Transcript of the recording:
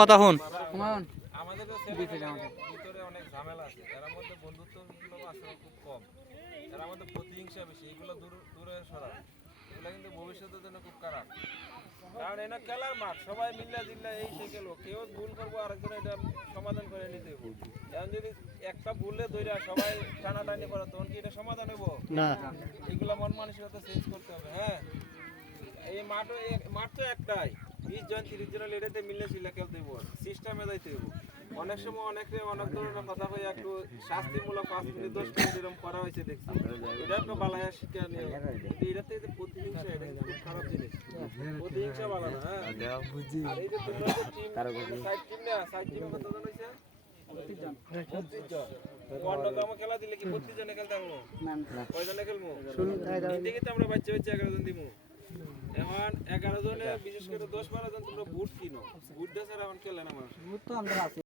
কথা শুন আমাদের ভিতরে অনেক ঝামেলা আছে, এর মধ্যে বন্ধুত্ব আচরণ খুব কম, এর মধ্যে প্রতিহিংসা বেশি, এগুলো দূরে সরা, এগুলো কিন্তু ভবিষ্যতের জন্য খুব খারাপ। কারণ এটা খেলার মাঠ, সবাই মিল্লা জিল্লা এই সে গেল, কেউ ভুল করবো আরেকজন এটা সমাধান করে নিতে হবে। এখন যদি একটা ভুলে ধরে সবাই টানাটানি করে তখন কি এটা সমাধান হবো না? এগুলো মন মানসিকতা চেঞ্জ করতে হবে। হ্যাঁ, এই মাঠ তো একটাই, 20 জন 30 জন এটাতে মিলে ছিল খেলতে হইব, সিস্টেমে যাইতে হইব। অনেক সময় অনেক ধরনের কথা কই একটু শাস্তিমূলক 5 মিনিট 10 মিনিট এরকম করা হয়েছে দেখছি, এটা একটা বালায়া শিক্ষা নিয়ে। কিন্তু এটাতে যে প্রতিহিংসা, এটা খুব খারাপ জিনিস, প্রতিহিংসা ভালো না। হ্যাঁ বুঝি। আর এই যে তোমরা যে টিম সাইড টিম না, সাইড টিমে কতজন হইছে? 32 জন। 32 জন ওয়ানডাকাম খেলা দিলে কি 32 জনে খেলতে পারবো না? কয়জনে খেলবো? এই দিকে তো আমরা বাচ্চা 11 জন দিমু। এখন 11 জনে বিশেষ করে 10-12 জন তোমরা বুট কিনো, বুট দিয়ে ছাড়া এখন খেলে না মানুষ। বুট তো আমরা আছে।